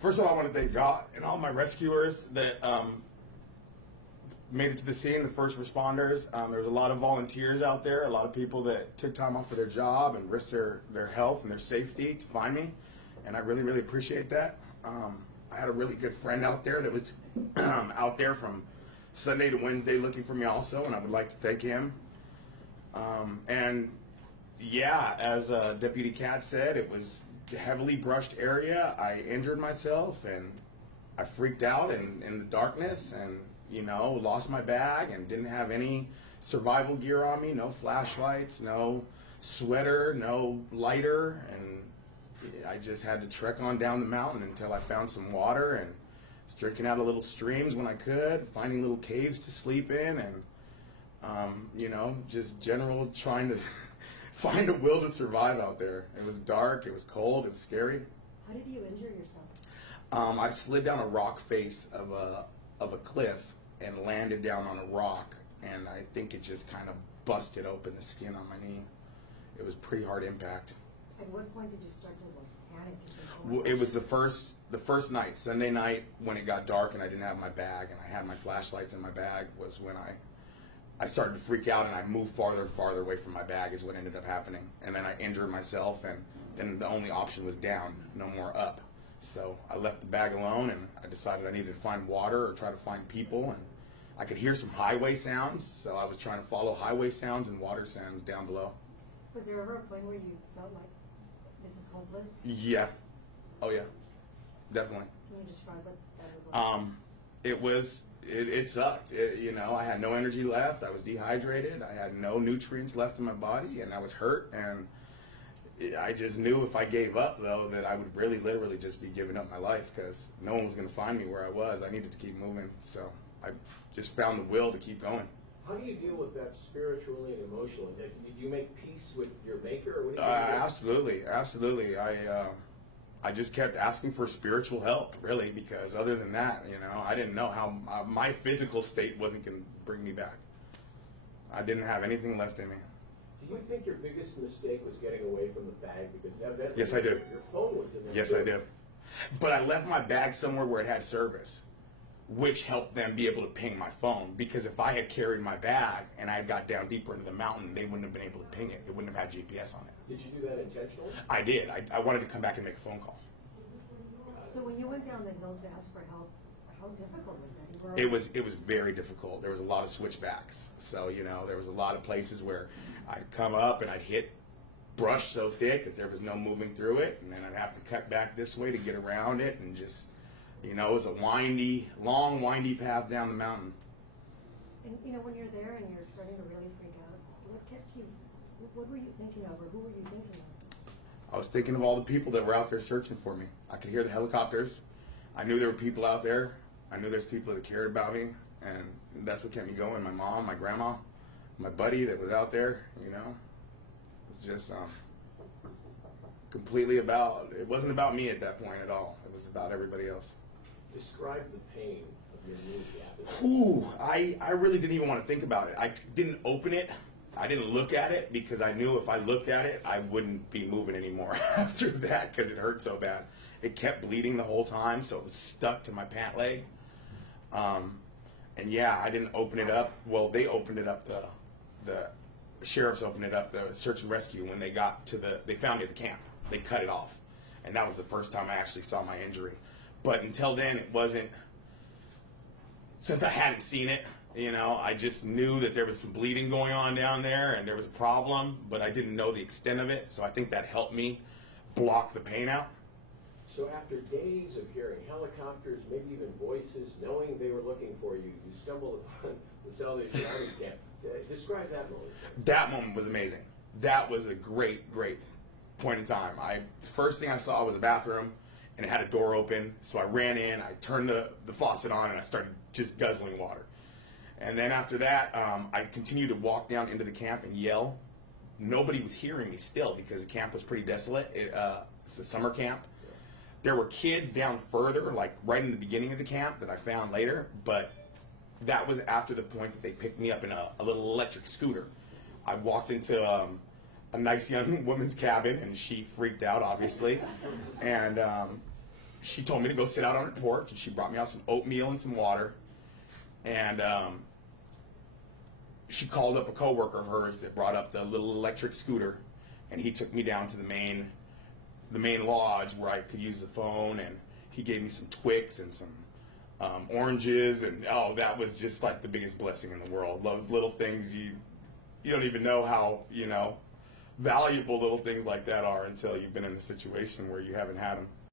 First of all, I want to thank God and all my rescuers that made it to the scene, the first responders. There was a lot of volunteers out there, a lot of people that took time off of their job and risked their health and their safety to find me, and I really, really appreciate that. I had a really good friend out there that was out there from Sunday to Wednesday looking for me also, and I would like to thank him. And yeah, as Deputy Katz said, it was a heavily brushed area. I injured myself and I freaked out in the darkness and, you know, lost my bag and didn't have any survival gear on me, no flashlights, no sweater, no lighter, and I just had to trek on down the mountain until I found some water and was drinking out of little streams when I could, finding little caves to sleep in, and you know, just general trying to find a will to survive out there. It was dark, it was cold, it was scary. How did you injure yourself? I slid down a rock face of a cliff and landed down on a rock, and I think it just kind of busted open the skin on my knee. It was pretty hard impact. At what point did you start to panic? Well, it was the first night, Sunday night, when it got dark and I didn't have my bag and I had my flashlights in my bag, was when I started to freak out and I moved farther and farther away from my bag is what ended up happening. And then I injured myself, and then the only option was down, no more up. So I left the bag alone and I decided I needed to find water or try to find people, and I could hear some highway sounds, so I was trying to follow highway sounds and water sounds down below. Was there ever a point where you felt like this is hopeless? Yeah. Oh yeah. Definitely. Can you describe what that was like? It sucked. You know, I had no energy left. I was dehydrated. I had no nutrients left in my body, and I was hurt. And I just knew if I gave up, though, that I would really, literally just be giving up my life because no one was going to find me where I was. I needed to keep moving. So I just found the will to keep going. How do you deal with that spiritually and emotionally? Do you make peace with your maker? Or what do you absolutely, absolutely. I just kept asking for spiritual help, really, because other than that, you know, I didn't know how my physical state wasn't going to bring me back. I didn't have anything left in me. Do you think your biggest mistake was getting away from the bag? Because evidently yes, I do. Your phone was in there. Yes, too. I do. But I left my bag somewhere where it had service, which helped them be able to ping my phone. Because if I had carried my bag and I had got down deeper into the mountain, they wouldn't have been able to ping it. It wouldn't have had GPS on it. Did you do that intentionally? I did. I wanted to come back and make a phone call. So when you went down the hill to ask for help, how difficult was that? It was very difficult. There was a lot of switchbacks. So, you know, there was a lot of places where I'd come up and I'd hit brush so thick that there was no moving through it, and then I'd have to cut back this way to get around it, and just, you know, it was a long, windy path down the mountain. And, you know, when you're there and you're starting to really freak out, what were you thinking of, or who were you thinking of? I was thinking of all the people that were out there searching for me. I could hear the helicopters. I knew there were people out there. I knew there's people that cared about me, and that's what kept me going. My mom, my grandma, my buddy that was out there, you know. It was just completely about, it wasn't about me at that point at all. It was about everybody else. Describe the pain of your knee gap. Ooh, I really didn't even want to think about it. I didn't open it. I didn't look at it because I knew if I looked at it, I wouldn't be moving anymore after that because it hurt so bad. It kept bleeding the whole time, so it was stuck to my pant leg. And yeah, I didn't open it up. Well, they opened it up. The sheriffs opened it up, the search and rescue, when they got to they found it at the camp. They cut it off. And that was the first time I actually saw my injury. But until then, it wasn't, since I hadn't seen it, you know, I just knew that there was some bleeding going on down there and there was a problem, but I didn't know the extent of it. So I think that helped me block the pain out. So after days of hearing helicopters, maybe even voices, knowing they were looking for you, you stumbled upon the Salvation Army camp. Describe that moment. That moment was amazing. That was a great, great point in time. First thing I saw was a bathroom, and it had a door open. So I ran in, I turned the faucet on, and I started just guzzling water. And then after that, I continued to walk down into the camp and yell. Nobody was hearing me still because the camp was pretty desolate. It's a summer camp. There were kids down further, like right in the beginning of the camp that I found later, but that was after the point that they picked me up in a little electric scooter. I walked into a nice young woman's cabin, and she freaked out, obviously. And she told me to go sit out on her porch, and she brought me out some oatmeal and some water. And she called up a coworker of hers that brought up the little electric scooter, and he took me down to the main lodge where I could use the phone, and he gave me some Twix and some oranges, and oh, that was just like the biggest blessing in the world. Those little things, you don't even know how, valuable little things like that are until you've been in a situation where you haven't had them.